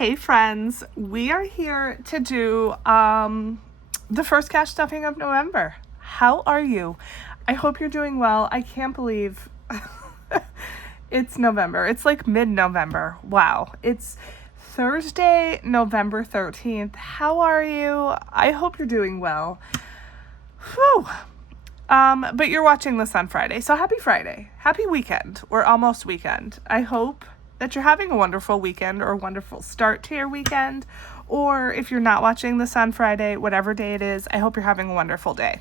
Hey friends, we are here to do the first cash stuffing of November. How are you? I hope you're doing well. I can't believe it's November. It's like mid-November. Wow. It's Thursday, November 13th. How are you? I hope you're doing well. Whew. But you're watching this on Friday, so happy Friday. Happy weekend. We're almost weekend. I hope that you're having a wonderful weekend or a wonderful start to your weekend. Or if you're not watching this on Friday, whatever day it is, I hope you're having a wonderful day.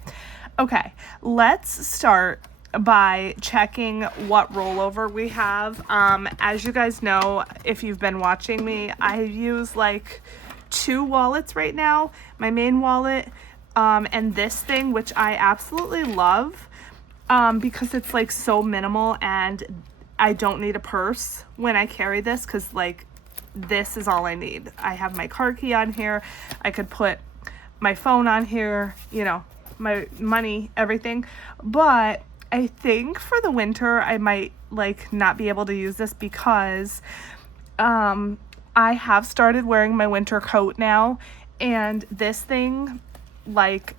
Okay, let's start by checking what rollover we have. As you guys know, if you've been watching me, I use like two wallets right now. My main wallet and this thing, which I absolutely love because it's like so minimal and I don't need a purse when I carry this because like this is all I need. I have my car key on here. I could put my phone on here, you know, my money, everything. But I think for the winter, I might like not be able to use this because I have started wearing my winter coat now, and this thing, like,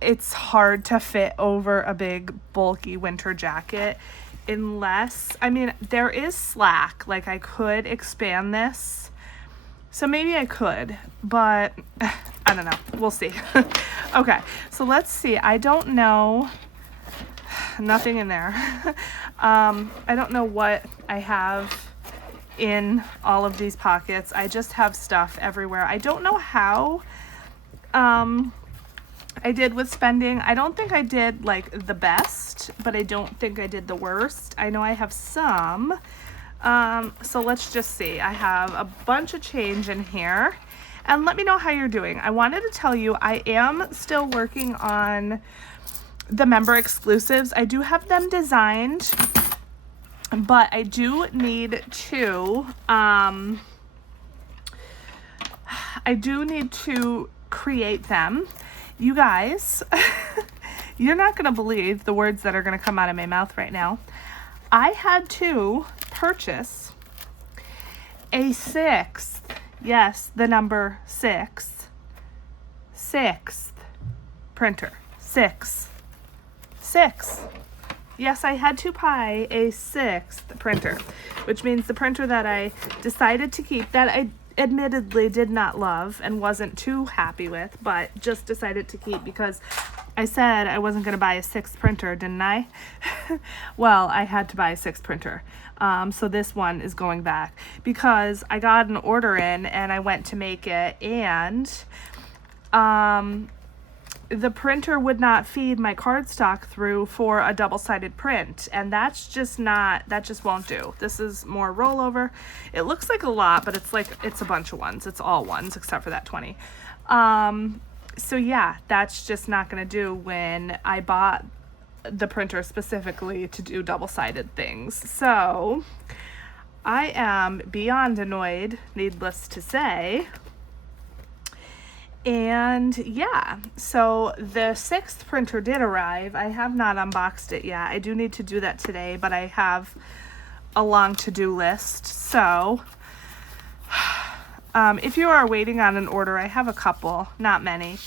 it's hard to fit over a big bulky winter jacket unless, I mean, there is slack. Like, I could expand this. So maybe I could, but I don't know. We'll see. Okay, so let's see. I don't know. Nothing in there. I don't know what I have in all of these pockets. I just have stuff everywhere. I don't know how I did with spending. I don't think I did like the best, but I don't think I did the worst. I know I have some. So let's just see. I have a bunch of change in here. And let me know how you're doing. I wanted to tell you I am still working on the member exclusives. I do have them designed, but I do need to create them. You guys, you're not gonna believe the words that are gonna come out of my mouth right now. I had to purchase a sixth, yes, the number sixth printer. Six. Yes, I had to buy a sixth printer, which means the printer that I decided to keep, that I admittedly did not love and wasn't too happy with, but just decided to keep because I said I wasn't going to buy a sixth printer, didn't I? Well, I had to buy a sixth printer. So this one is going back because I got an order in and I went to make it, and the printer would not feed my cardstock through for a double-sided print, and that just won't do. This is more rollover. It looks like a lot, but it's a bunch of ones. It's all ones except for that 20. So yeah, that's just not gonna do when I bought the printer specifically to do double-sided things. So I am beyond annoyed, needless to say. And yeah, so the sixth printer did arrive. I have not unboxed it yet. I do need to do that today, but I have a long to-do list. So if you are waiting on an order, I have a couple, not many.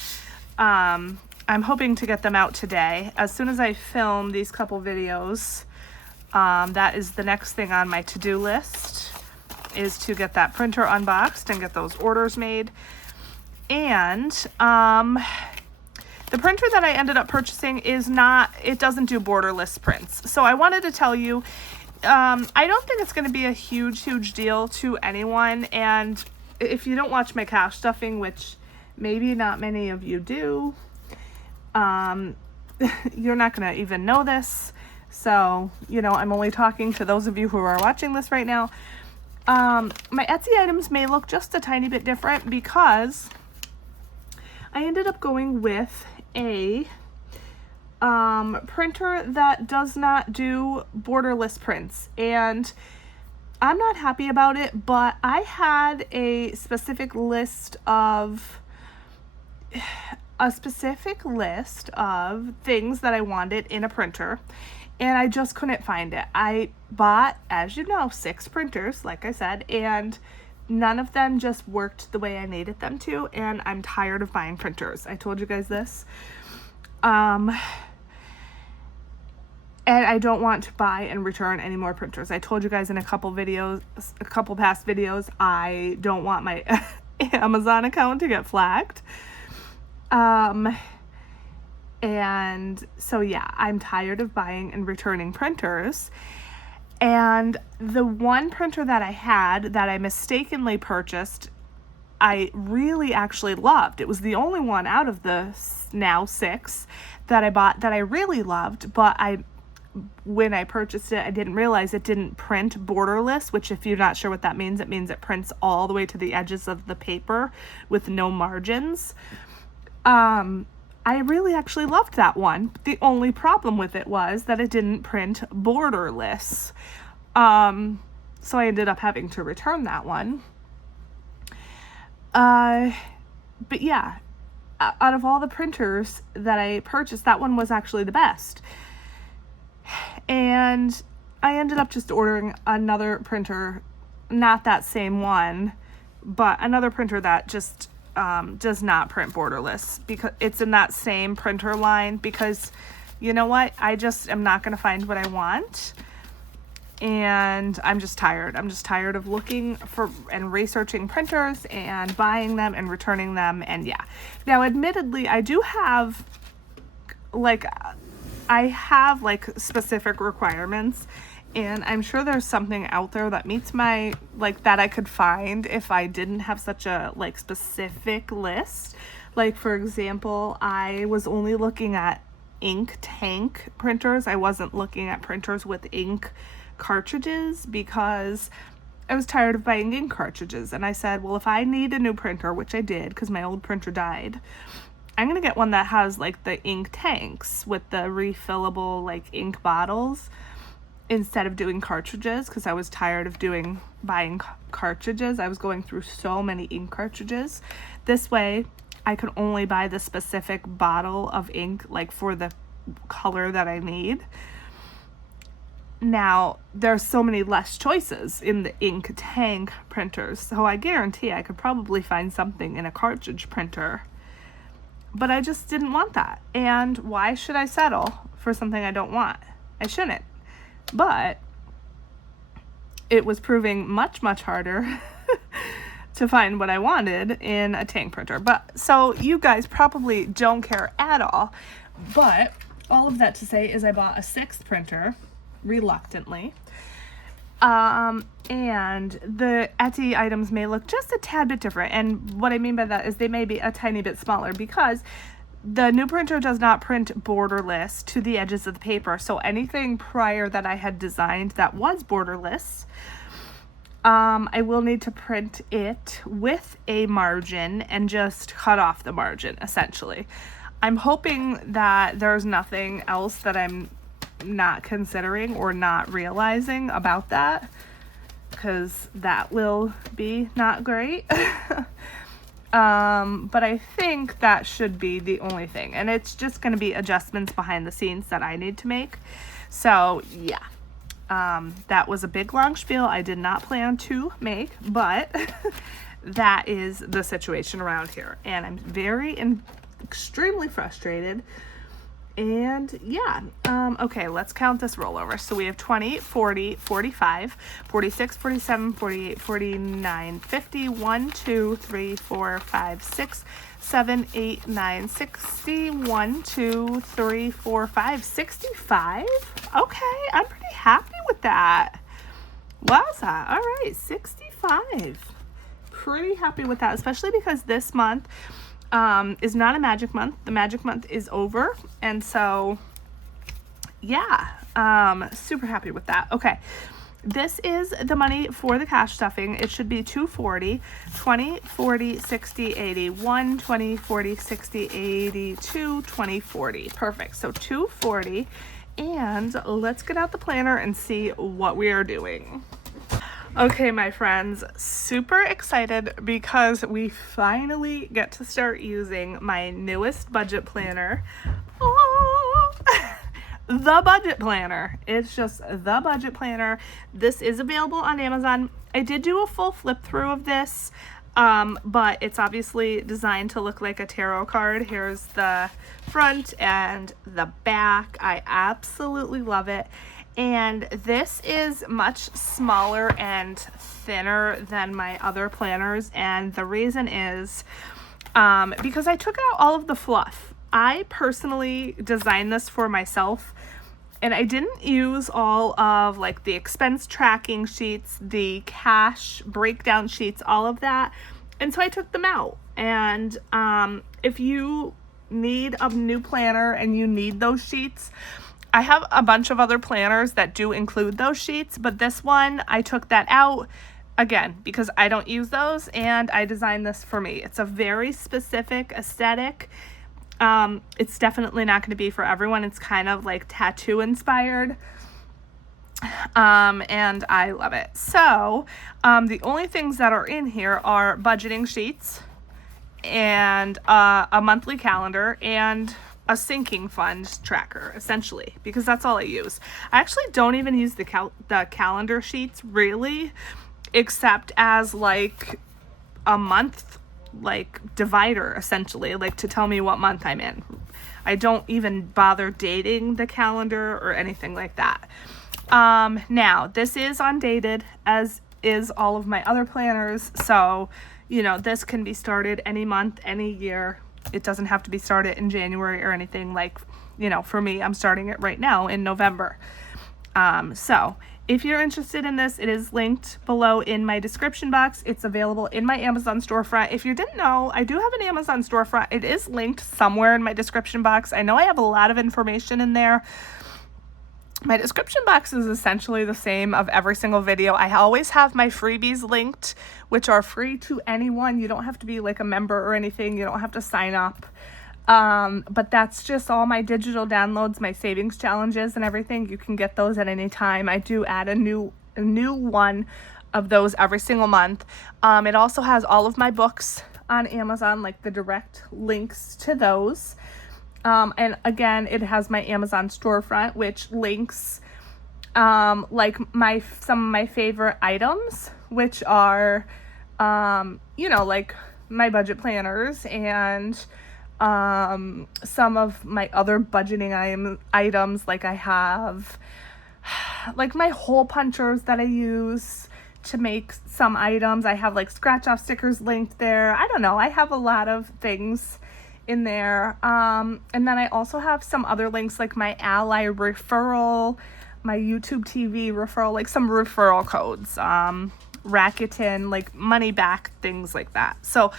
I'm hoping to get them out today. As soon as I film these couple videos, that is the next thing on my to-do list, is to get that printer unboxed and get those orders made. And the printer that I ended up purchasing it doesn't do borderless prints. So I wanted to tell you, I don't think it's going to be a huge deal to anyone. And if you don't watch my cash stuffing, which maybe not many of you do, you're not going to even know this. So, you know, I'm only talking to those of you who are watching this right now. My Etsy items may look just a tiny bit different because I ended up going with a printer that does not do borderless prints, and I'm not happy about it, but I had a specific list of things that I wanted in a printer, and I just couldn't find it. I bought, as you know, 6 printers, like I said, and none of them just worked the way I needed them to, and I'm tired of buying printers. I told you guys this. And I don't want to buy and return any more printers. I told you guys in a couple past videos, I don't want my Amazon account to get flagged. And so yeah, I'm tired of buying and returning printers. And the one printer that I had that I mistakenly purchased, I really actually loved. It was the only one out of the now 6 that I bought that I really loved, but when I purchased it, I didn't realize it didn't print borderless, which if you're not sure what that means, it means it prints all the way to the edges of the paper with no margins. I really actually loved that one. The only problem with it was that it didn't print borderless. So I ended up having to return that one. But yeah, out of all the printers that I purchased, that one was actually the best. And I ended up just ordering another printer, not that same one, but another printer that just does not print borderless, because it's in that same printer line, because you know what, I just am not going to find what I want, and I'm just tired of looking for and researching printers and buying them and returning them. And yeah, now admittedly I do have like specific requirements, and I'm sure there's something out there that meets my, that I could find if I didn't have such a, specific list. Like, for example, I was only looking at ink tank printers. I wasn't looking at printers with ink cartridges because I was tired of buying ink cartridges. And I said, well, if I need a new printer, which I did because my old printer died, I'm going to get one that has, the ink tanks with the refillable, ink bottles, instead of doing cartridges, because I was tired of buying cartridges. I was going through so many ink cartridges. This way, I could only buy the specific bottle of ink, for the color that I need. Now, there's so many less choices in the ink tank printers, so I guarantee I could probably find something in a cartridge printer. But I just didn't want that. And why should I settle for something I don't want? I shouldn't. But it was proving much, much harder to find what I wanted in a tank printer. But so you guys probably don't care at all. But all of that to say is I bought a 6th printer reluctantly. And the Etsy items may look just a tad bit different. And what I mean by that is they may be a tiny bit smaller, because the new printer does not print borderless to the edges of the paper. So anything prior that I had designed that was borderless, I will need to print it with a margin and just cut off the margin, essentially. I'm hoping that there's nothing else that I'm not considering or not realizing about that, because that will be not great. But I think that should be the only thing, and it's just going to be adjustments behind the scenes that I need to make. So yeah, that was a big long spiel I did not plan to make, but that is the situation around here, and I'm very extremely frustrated. And yeah, okay, let's count this rollover. So we have 20, 40, 45, 46, 47, 48, 49, 50, 1, 2, 3, 4, 5, 6, 7, 8, 9, 60, 1, 2, 3, 4, 5, 65. Okay, I'm pretty happy with that. Wowza, all right, 65. Pretty happy with that, especially because this month is not a magic month. The magic month is over, and so yeah, super happy with that. Okay, this is the money for the cash stuffing. It should be 240, 20, 40, 60, 80, 1, 20, 40, 60, 82, 20, 40. Perfect. So 240, and let's get out the planner and see what we are doing. Okay, my friends, super excited because we finally get to start using my newest budget planner. Oh, the budget planner. It's just the budget planner. This is available on Amazon. I did do a full flip through of this, but it's obviously designed to look like a tarot card. Here's the front and the back. I absolutely love it. And this is much smaller and thinner than my other planners. And the reason is because I took out all of the fluff. I personally designed this for myself, and I didn't use all of like the expense tracking sheets, the cash breakdown sheets, all of that. And so I took them out. And if you need a new planner and you need those sheets, I have a bunch of other planners that do include those sheets, but this one, I took that out, again, because I don't use those, and I designed this for me. It's a very specific aesthetic. It's definitely not going to be for everyone. It's kind of like tattoo inspired, and I love it. So the only things that are in here are budgeting sheets and a monthly calendar and a sinking fund tracker, essentially, because that's all I use. I actually don't even use the calendar sheets really, except as like a month like divider, essentially, like to tell me what month I'm in. I don't even bother dating the calendar or anything like that. Now this is undated, as is all of my other planners, so you know, this can be started any month, any year. It doesn't have to be started in January or anything. Like, you know, for me, I'm starting it right now in November. So if you're interested in this, it is linked below in my description box. It's available in my Amazon storefront. If you didn't know, I do have an Amazon storefront. It is linked somewhere in my description box. I know I have a lot of information in there. My description box is essentially the same of every single video. I always have my freebies linked, which are free to anyone. You don't have to be like a member or anything. You don't have to sign up. But that's just all my digital downloads, my savings challenges and everything. You can get those at any time. I do add a new one of those every single month. It also has all of my books on Amazon, like the direct links to those. And again, it has my Amazon storefront, which links like some of my favorite items, which are you know, like my budget planners and some of my other budgeting items. Like I have like my hole punchers that I use to make some items. I have like scratch off stickers linked there. I don't know, I have a lot of things in there. And then I also have some other links, like my Ally referral, my YouTube TV referral, like some referral codes, Rakuten, like money back, things like that. So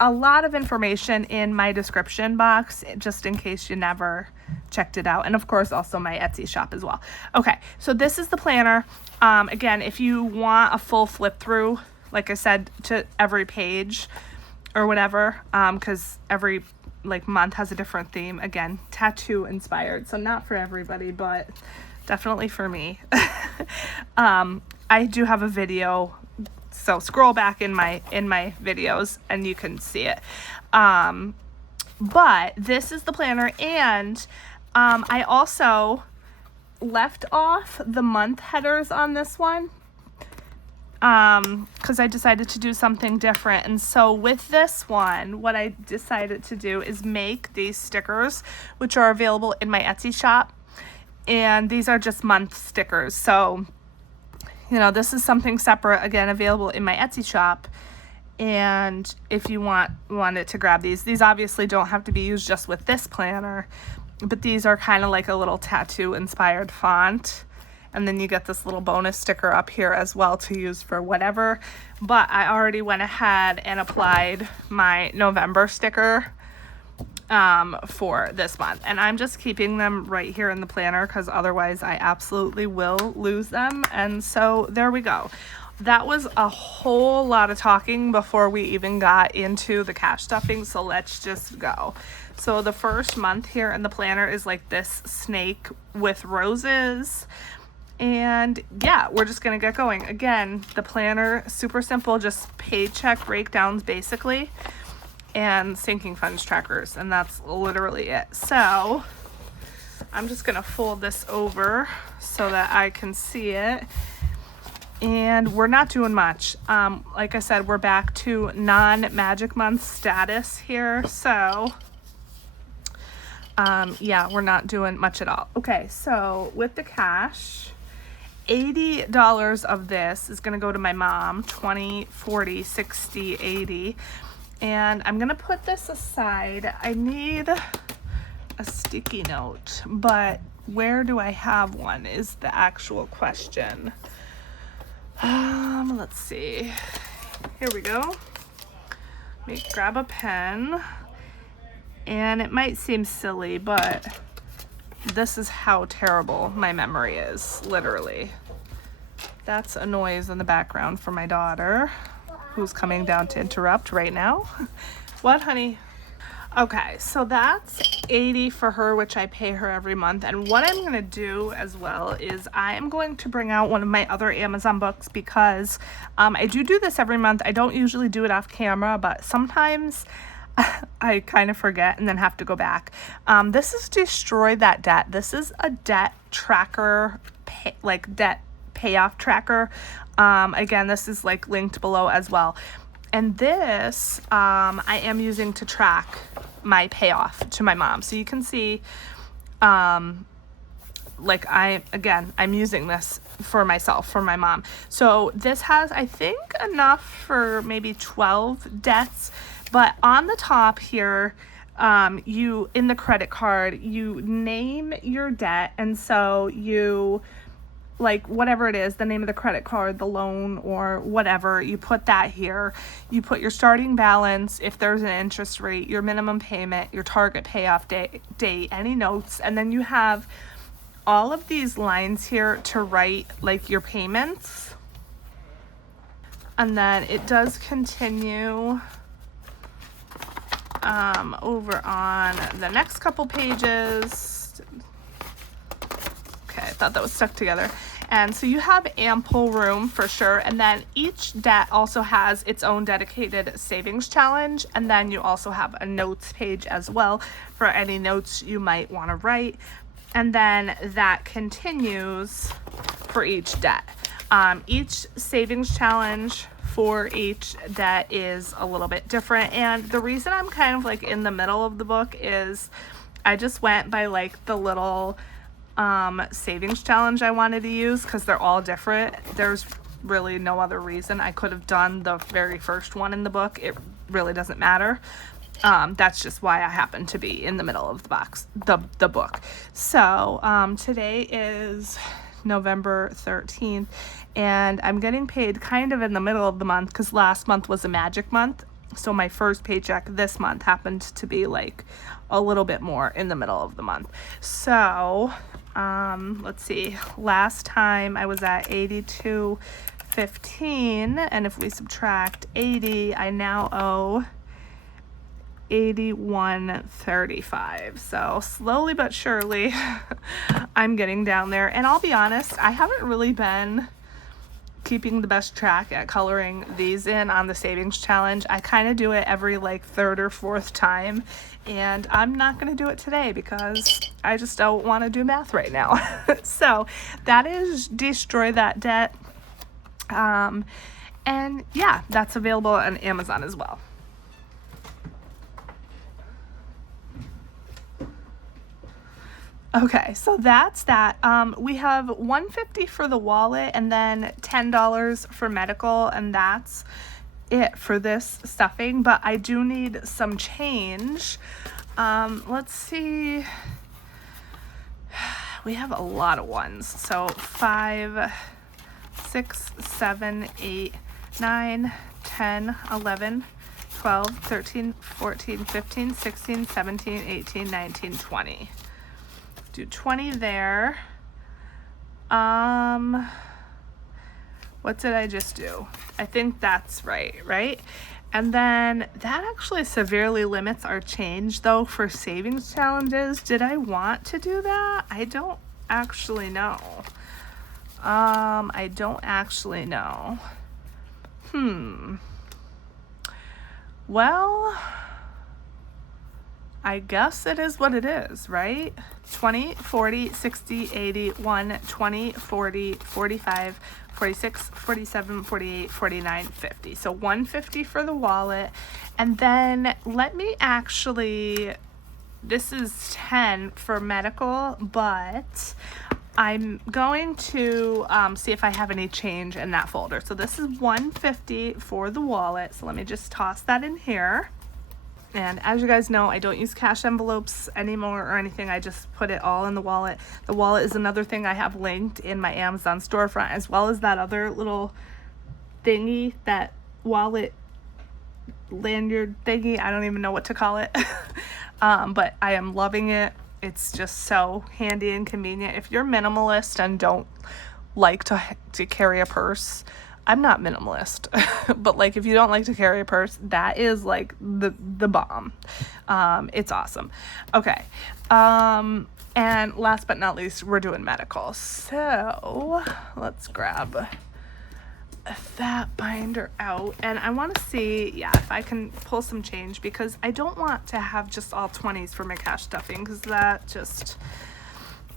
a lot of information in my description box, just in case you never checked it out. And of course, also my Etsy shop as well. Okay, so this is the planner. Again, if you want a full flip through, like I said, to every page or whatever, because every like month has a different theme. Again, tattoo inspired, so not for everybody, but definitely for me. I do have a video, so scroll back in my videos and you can see it. But this is the planner, and I also left off the month headers on this one because I decided to do something different. And so with this one, what I decided to do is make these stickers, which are available in my Etsy shop, and these are just month stickers. So you know, this is something separate, again, available in my Etsy shop. And if you wanted to grab these obviously don't have to be used just with this planner, but these are kind of like a little tattoo inspired font. And then you get this little bonus sticker up here as well to use for whatever. But I already went ahead and applied my November sticker for this month, and I'm just keeping them right here in the planner because otherwise I absolutely will lose them. And so there we go. That was a whole lot of talking before we even got into the cash stuffing, so let's just go. So the first month here in the planner is like this snake with roses, and yeah, we're just gonna get going. Again, the planner, super simple, just paycheck breakdowns basically, and sinking funds trackers, and that's literally it. So I'm just gonna fold this over so that I can see it. And we're not doing much. Like I said, we're back to non-Magic Month status here. So yeah, we're not doing much at all. Okay, so with the cash, $80 of this is gonna go to my mom, 20, 40, 60, 80. And I'm gonna put this aside. I need a sticky note, but where do I have one is the actual question. Let's see. Here we go. Let me grab a pen. And it might seem silly, but this is how terrible my memory is, literally. That's a noise in the background for my daughter, who's coming down to interrupt right now. What, honey? Okay, so that's $80 for her, which I pay her every month. And what I'm gonna do as well is I am going to bring out one of my other Amazon books, because I do this every month. I don't usually do it off camera, but sometimes I kind of forget and then have to go back. This is Destroy That Debt. This is a debt tracker, debt payoff tracker. Again, this is like linked below as well. And this I am using to track my payoff to my mom. So you can see, I'm using this for myself, for my mom. So this has, I think, enough for maybe 12 debts. But on the top here, you, in the credit card, you name your debt. And so you, like, whatever it is, the name of the credit card, the loan, or whatever, you put that here. You put your starting balance, if there's an interest rate, your minimum payment, your target payoff date, any notes, and then you have all of these lines here to write, like, your payments. And then it does continue over on the next couple pages. Okay, I thought that was stuck together. And so you have ample room for sure. And then each debt also has its own dedicated savings challenge. And then you also have a notes page as well for any notes you might want to write. And then that continues for each debt. Each savings challenge for each debt is a little bit different. And the reason I'm kind of like in the middle of the book is I just went by like the little savings challenge I wanted to use, because they're all different. There's really no other reason. I could have done the very first one in the book. It really doesn't matter. That's just why I happen to be in the middle of the book. So today is November 13th, and I'm getting paid kind of in the middle of the month, because last month was a magic month. So my first paycheck this month happened to be like a little bit more in the middle of the month. So let's see, last time I was at 82.15, and if we subtract 80, I now owe 81.35. So slowly but surely I'm getting down there. And I'll be honest, I haven't really been keeping the best track at coloring these in on the savings challenge. I kind of do it every like third or fourth time, and I'm not going to do it today because I just don't want to do math right now. So that is Destroy That Debt. And yeah, that's available on Amazon as well. Okay, so that's that. We have $150 for the wallet and then $10 for medical, and that's it for this stuffing. But I do need some change. Let's see. We have a lot of ones. So 5, 6, 7, 8, 9, 10, 11, 12, 13, 14, 15, 16, 17, 18, 19, 20. Do 20 there. What did I just do? I think that's right? And then that actually severely limits our change though for savings challenges. Did I want to do that? I don't actually know. Well, I guess it is what it is, right? 20, 40, 60, 80, 1, 20, 40, 45, 46, 47, 48, 49, 50. So 150 for the wallet. And then let me actually, this is 10 for medical, but I'm going to see if I have any change in that folder. So this is 150 for the wallet. So let me just toss that in here. And as you guys know, I don't use cash envelopes anymore or anything. I just put it all in the wallet. The wallet is another thing I have linked in my Amazon storefront, as well as that other little thingy, that wallet lanyard thingy. I don't even know what to call it. But I am loving it. It's just so handy and convenient. If you're minimalist and don't like to carry a purse, I'm not minimalist, but like if you don't like to carry a purse, that is like the bomb. It's awesome. Okay. And last but not least, we're doing medical. So let's grab that binder out, and I want to see, yeah, if I can pull some change, because I don't want to have just all 20s for my cash stuffing, because that just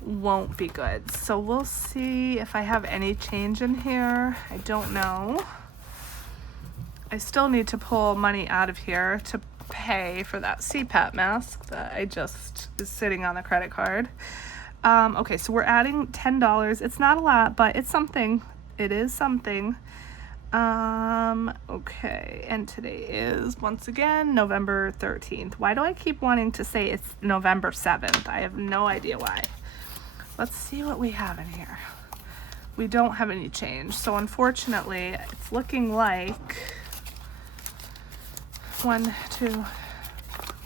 won't be good. So we'll see if I have any change in here. I don't know. I still need to pull money out of here to pay for that CPAP mask that I just is sitting on the credit card. Okay, so we're adding $10. It's not a lot, but it's something. It is something. Okay, and today is, once again, November 13th. Why do I keep wanting to say it's November 7th? I have no idea why. Let's see what we have in here. We don't have any change, so unfortunately, it's looking like 1, 2,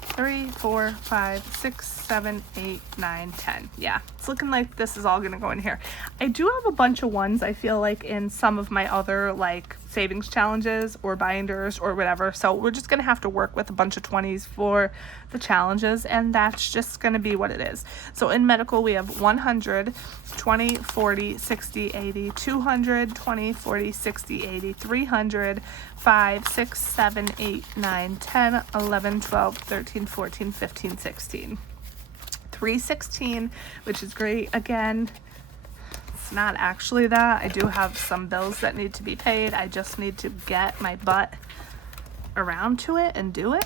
3, 4, 5, 6, 7, 8, 9, 10. Yeah, it's looking like this is all gonna go in here. I do have a bunch of ones, I feel like, in some of my other like savings challenges or binders or whatever. So we're just gonna have to work with a bunch of 20s for the challenges, and that's just gonna be what it is. So in medical, we have 100, 20, 40, 60, 80, 200, 20, 40, 60, 80, 300, 5, 6, 7, 8, 9, 10, 11, 12, 13, 14, 15, 16. 316, which is great. Again, it's not actually that. I do have some bills that need to be paid. I just need to get my butt around to it and do it.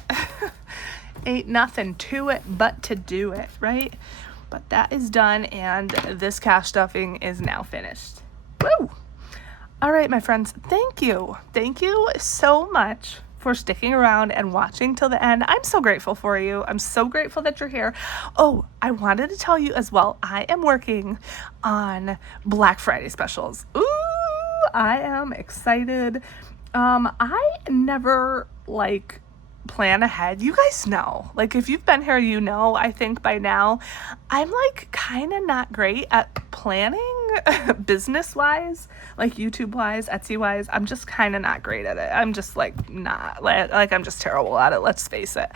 Ain't nothing to it but to do it, right? But that is done, and this cash stuffing is now finished. Woo! All right, my friends, thank you. Thank you so much for sticking around and watching till the end. I'm so grateful for you. I'm so grateful that you're here. Oh, I wanted to tell you as well, I am working on Black Friday specials. Ooh, I am excited. I never like plan ahead. You guys know, like if you've been here, you know, I think by now I'm like kind of not great at planning business wise, like YouTube wise, Etsy wise. I'm just kind of not great at it. I'm just like not like I'm just terrible at it, let's face it.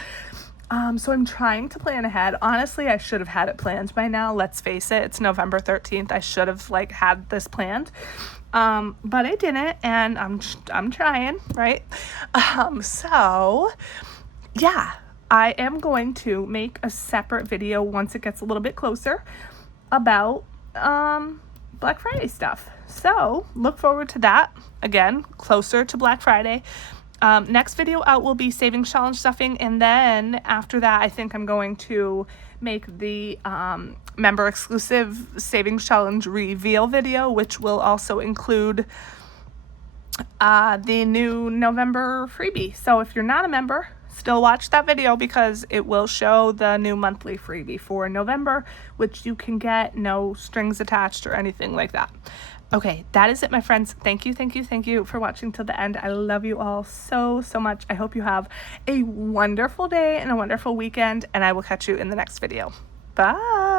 So I'm trying to plan ahead. Honestly, I should have had it planned by now. Let's face it, it's November 13th. I should have like had this planned. But I didn't, and I'm trying, right? So yeah, I am going to make a separate video once it gets a little bit closer about Black Friday stuff. So look forward to that. Again, closer to Black Friday. Next video out will be savings challenge stuffing, and then after that, I think I'm going to make the member exclusive savings challenge reveal video, which will also include the new November freebie. So if you're not a member, still watch that video, because it will show the new monthly freebie for November, which you can get no strings attached or anything like that. Okay, that is it, my friends. Thank you for watching till the end. I love you all so much. I hope you have a wonderful day and a wonderful weekend, and I will catch you in the next video. Bye.